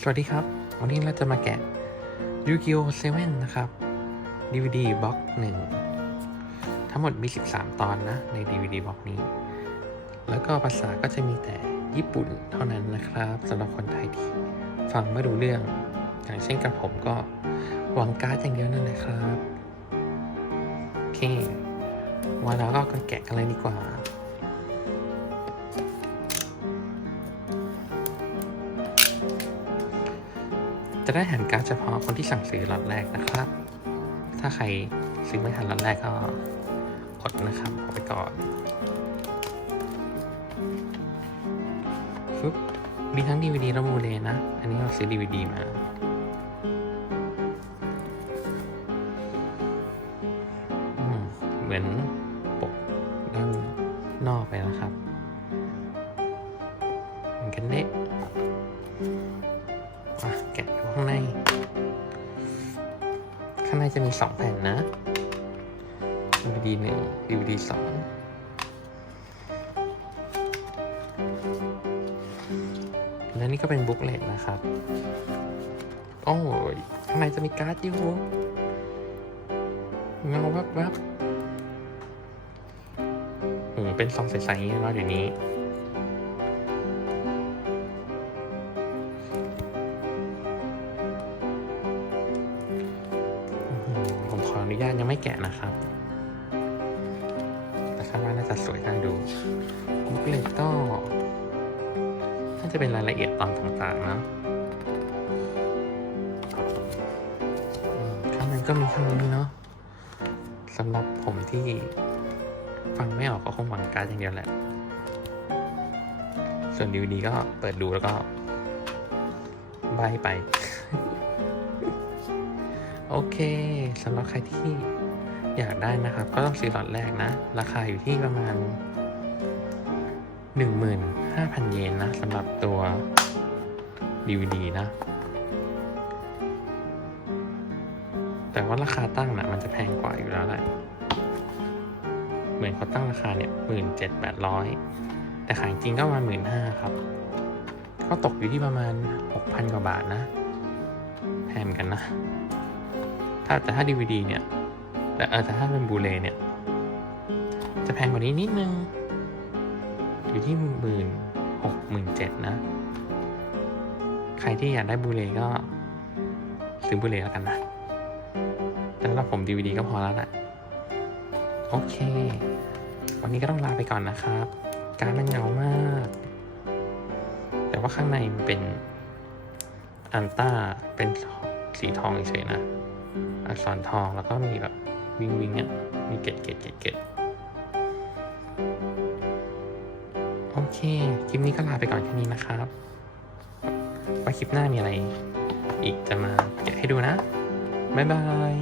สวัสดีครับ วันนี้เราจะมาแกะ Yu-Gi-Oh! 7นะครับ DVD บ็อกหนึ่งทั้งหมดมี 13 ตอนนะ ใน DVD บ็อกนี้ แล้วก็ภาษาก็จะมีแต่ญี่ปุ่นเท่านั้นนะครับสำหรับคนไทยที่ฟังไม่รู้เรื่อง อย่างเช่นกับผมก็หวังการ์ดอย่างเดียวนั่นแหละครับ โอเคว่าแล้วก็แกะกันเลยดีกว่า จะได้หันการ์ดเฉพาะคนที่สั่งซื้อล็อตแรกนะครับ ถ้าใครซื้อไม่ทันล็อตแรกก็อดนะครับเอาไปก่อนฟึบมีทั้ง DVD และบูเลนะ อันนี้เราซื้อ DVD มาเหมือนปกด้านนอกไปนะครับ ในจะมีสองแผ่นนะ DVD หนึ่ง DVD สองและนี่ก็เป็นบุ๊กเลตนะครับ โอ้ยข้างในจะมีการ์ดอยู่เงาวับวับอืมเป็นซองใสๆอย่างนี้เนาะเดี๋ยวนี้ อผมขออนุญาตยังไม่แกะนะครับ แต่คาดว่าน่าจะสวยน่าดูบุ๊กเลตก็น่าจะเป็นรายละเอียดตอนต่างๆนะข้างในก็มีข้างนี้เนาะสำหรับผมที่ฟังไม่ออกก็คงหวังการดอย่างเดียวแหละ ส่วนดีวดีก็เปิดดูแล้วก็ใบไป โอเคสำหรับใครที่อยากได้นะครับ ก็ต้องซื้อหลอตแรกนะ ราคาอยู่ที่ประมาณ 15,000 เยนนะสำหรับตัว DVD นะ แต่ว่าราคาตั้งนะมันจะแพงกว่าอยู่แล้วแหละเหมือนเขาตั้งราคาเนี่ยหมื่นเจ็ดแปดร้อยแต่ขายจริงก็ประมาณหมื่นห้าครับ ก็ตกอยู่ที่ประมาณหกพันกว่าบาทนะ แพงกันนะ ถ้าแต่ถ้า DVD เนี่ยแต่เออแต่ถ้าเป็นบูเลเนี่ยจะแพงกว่านี้นิดนึง อยู่ที่หมื่นหกหมื่นเจ็ดนะ ใครที่อยากได้บูเลก็ซื้อบูเลแล้วกันนะ แต่สำหรับผม DVD ก็พอแล้วแหละโอเค วันนี้ก็ต้องลาไปก่อนนะครับ การมันเหงามาก แต่ว่าข้างในมันเป็นอันต้าเป็นสีทองเฉยนะ อักษรทองแล้วก็มีแบบวิงวิงเนี่ยมีเกตเกตเกตเกตโอเค คลิปนี้ก็ลาไปก่อนแค่นี้นะครับไว้คลิปหน้ามีอะไร อีกจะมาแกะให้ดูนะ บ๊ายบาย